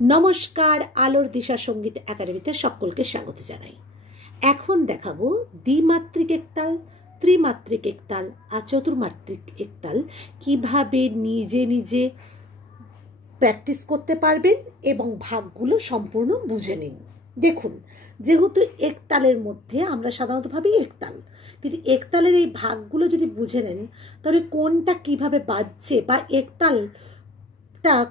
নমস্কার, আলোর দিশা সঙ্গীত একাডেমিতে সকলকে স্বাগত জানাই। এখন দেখাবো দ্বিমাত্রিক একতাল, ত্রিমাত্রিক একতাল আর চতুর্মাত্রিক একতাল কিভাবে নিজে নিজে প্র্যাকটিস করতে পারবেন এবং ভাগগুলো সম্পূর্ণ বুঝে নিন। দেখুন, যেহেতু একতালের মধ্যে আমরা সাধারণত ভাবি একতাল, কিন্তু একতালের এই ভাগগুলো যদি বুঝে নেন তাহলে কোনটা কিভাবে বাজছে বা একতাল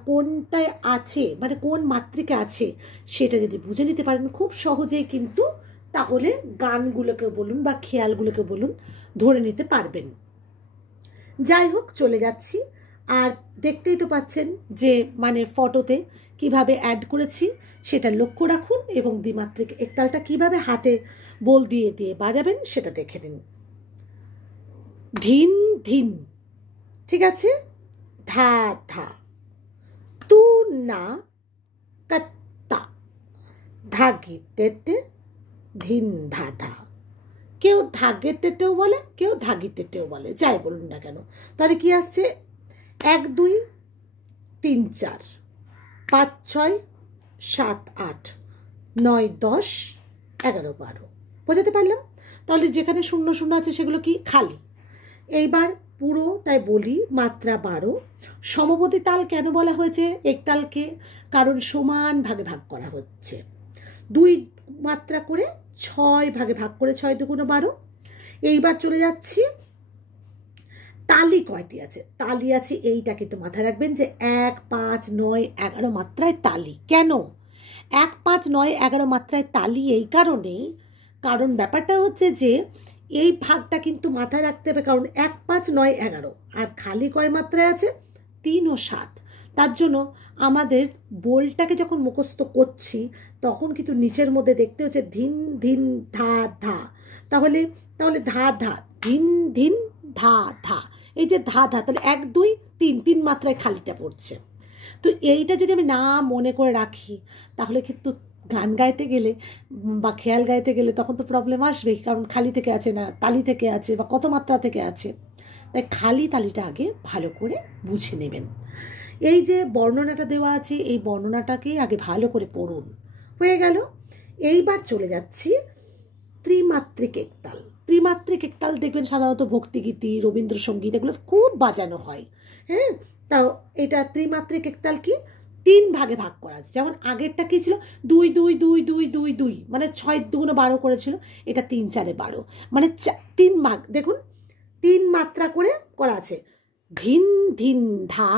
কোনটায় আছে, মানে কোন মাত্রিকে আছে সেটা যদি বুঝে নিতে পারেন খুব সহজেই কিন্তু তাহলে গানগুলোকে বলুন বা খেয়ালগুলোকে বলুন ধরে নিতে পারবেন। যাই হোক, চলে যাচ্ছি। আর দেখতেই তো পাচ্ছেন যে মানে ফটোতে কিভাবে অ্যাড করেছি সেটা লক্ষ্য রাখুন এবং দ্বিমাত্রিক একতালটা কিভাবে হাতে বল দিয়ে দিয়ে বাজাবেন সেটা দেখে নিন। ধিন ধিন, ঠিক আছে, ধা ধা, তু না কত্তা, ধাগি তেটে, ধিন ধা ধা। কেউ ধাগে তেটেও বলে, কেউ ধাগি তেটেও বলে, যাই বলুন না কেন। তাহলে কি আসছে? 1 2 3 4 5 6 7 8 9 10 11 12। বোঝাতে পারলাম? তাহলে যেখানে 0 0 আছে সেগুলো কি? খালি। এইবার পুরোটাই বলি, মাত্রা 12। সমপতি তাল কেন বলা হয়েছে একতালকে? কারণ সমান ভাগে ভাগ করা হচ্ছে, 2 মাত্রা করে 6 ভাগে ভাগ করে 6 2 12। এইবার চলে যাচ্ছি, তালি কয়টি আছে? তালি আছে এইটা কিন্তু মাথায় রাখবেন যে 1 5 9 11 মাত্রায় তালি। কেন 1 5 9 11 মাত্রায় তালি? এই কারণেই, কারণ ব্যাপারটা হচ্ছে যে এই ভাগটা কিন্তু মাথায় রাখতে হবে, কারণ 1 5 9 11 আর খালি কয় মাত্রায় আছে? 3 ও 7। তার জন্য আমাদের বোলটাকে যখন মুখস্থ করছি তখন কিন্তু নিচের মধ্যে দেখতে হচ্ছে ধিন ধিন ধা ধা। তাহলে তাহলে ধা ধা, ধিন ধিন ধা ধা, এই যে ধা ধা, তাহলে 1 2 3 3 মাত্রায় খালিটা পড়ছে। তো এইটা যদি আমি না মনে করে রাখি তাহলে কিন্তু গান গাইতে গেলে বা খেয়াল গাইতে গেলে তখন তো প্রবলেম আসবেই, কারণ খালি থেকে আছে না তালি থেকে আছে বা কত মাত্রা থেকে আছে। তাই খালি তালিটা আগে ভালো করে বুঝে নেবেন। এই যে বর্ণনাটা দেওয়া আছে এই বর্ণনাটাকেই আগে ভালো করে পড়ুন। হয়ে গেল। এইবার চলে যাচ্ছি ত্রিমাত্রিক একতাল। ত্রিমাত্রিক একতাল দেখবেন সাধারণত ভক্তিগীতি, রবীন্দ্রসঙ্গীত এগুলো খুব বাজানো হয়। হ্যাঁ, তাও এটা ত্রিমাত্রিক একতাল কি 3 ভাগে ভাগ করা আছে। যেমন আগেরটা কি ছিল? 2 2 2 2 2 2, মানে 6 2 12 করেছিল। এটা 3 4 12, মানে 3 ভাগ। দেখুন 3 মাত্রা করে করা আছে। ধিন ধিন ধা,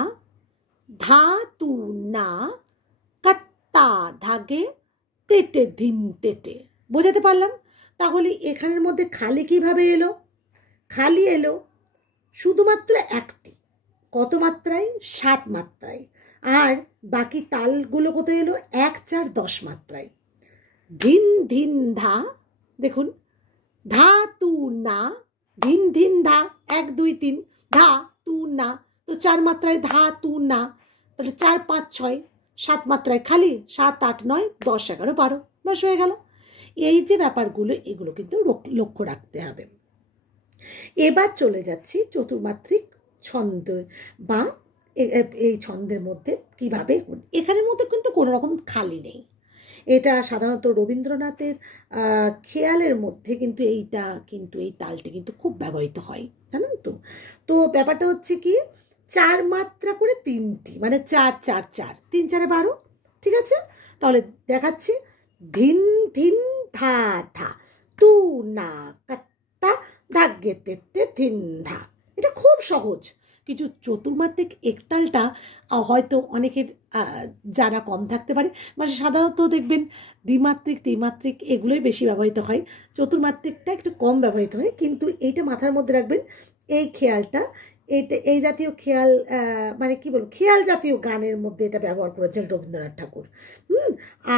ধা তু না কত্তা, ধাগে তেটে, ধিন তেটে। বোঝাতে পারলাম? তাহলে এখানের মধ্যে খালি কিভাবে এলো? খালি এলো শুধুমাত্র একটি। কত মাত্রায়? 7 মাত্রায়। আর বাকি তালগুলো কোথায় এলো? 1 4 10 মাত্রায়। ধিন ধিন ধা, দেখুন ধা তু না, ধিন ধিন ধা 1 2 3, ধা তু না, তো 4 মাত্রায় ধা তু না, তাহলে 4 5 6 7 মাত্রায় খালি, 7 8 9 10 11 12, বাস হয়ে গেল। এই যে ব্যাপারগুলো এগুলো কিন্তু লক্ষ্য রাখতে হবে। এবার চলে যাচ্ছি চতুর্মাত্রিক ছন্দ বা এই ছন্দের মধ্যে কিভাবে। এখানের মধ্যে কিন্তু কোনো রকম খালি নেই। এটা সাধারণত রবীন্দ্রনাথের খেয়ালের মধ্যে কিন্তু এইটা কিন্তু এই তালটি কিন্তু খুব ব্যবহৃত হয়, জানেন তো। তো ব্যাপারটা হচ্ছে কি 4 মাত্রা করে 3টি, মানে 4 4 4 3 4 12। ঠিক আছে, তাহলে দেখাচ্ছি। ধিন ধিন ধা ধা, তু না কত্তা, ধাগে তেটে, ধিন ধা। এটা খুব সহজ। কিছু চতুর্মাত্রিক একতালটা হয়তো অনেকের জানা কম থাকতে পারে। মানে সাধারণত দেখবেন দ্বিমাত্রিক ত্রিমাত্রিক এগুলোই বেশি ব্যবহৃত হয়, চতুর্মাত্রিকটা একটু কম ব্যবহৃত হয়। কিন্তু এইটা মাথার মধ্যে রাখবেন, এই খেয়ালটা, এই জাতীয় খেয়াল, মানে কি বলবো, খেয়াল জাতীয় গানের মধ্যে এটা ব্যবহার করেছেন রবীন্দ্রনাথ ঠাকুর।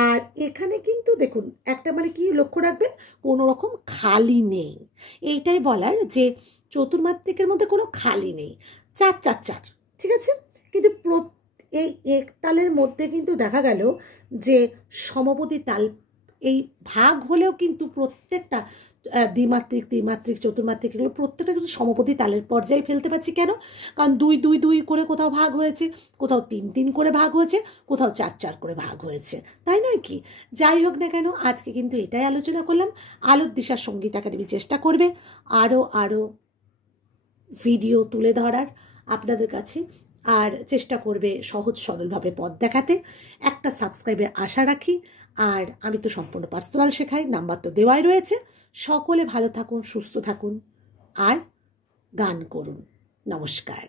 আর এখানে কিন্তু দেখুন একটা, মানে কি লক্ষ্য রাখবেন, কোনো রকম খালি নেই। এইটাই বলার যে চতুর্মাত্রিকের মধ্যে কোনো খালি নেই, 4 4 4। ঠিক আছে, কিন্তু এই একতালের মধ্যে কিন্তু দেখা গেল যে সমপতি তাল এই ভাগ হলেও কিন্তু প্রত্যেকটা দ্বিমাত্রিক ত্রিমাত্রিক চতুর্মাত্রিক এগুলো প্রত্যেকটা কিন্তু সমপদী তালের পর্যায়ে ফেলতে পারছি। কেন? কারণ 2 2 2 করে কোথাও ভাগ হয়েছে, কোথাও 3 3 করে ভাগ হয়েছে, কোথাও 4 4 করে ভাগ হয়েছে, তাই নয় কি? যাই হোক না কেন, আজকে কিন্তু এটাই আলোচনা করলাম। আলোর দিশা সঙ্গীত একাডেমি চেষ্টা করবে আরও ভিডিও তুলে ধরার আপনাদের কাছে, আর চেষ্টা করবে সহজ সরলভাবে পথ দেখাতে। একটা সাবস্ক্রাইবের আশা রাখি। আর আমি তো সম্পূর্ণ পার্সোনাল শেখাই, নাম্বার তো দেওয়াই রয়েছে। সকলে ভালো থাকুন, সুস্থ থাকুন আর গান করুন। নমস্কার।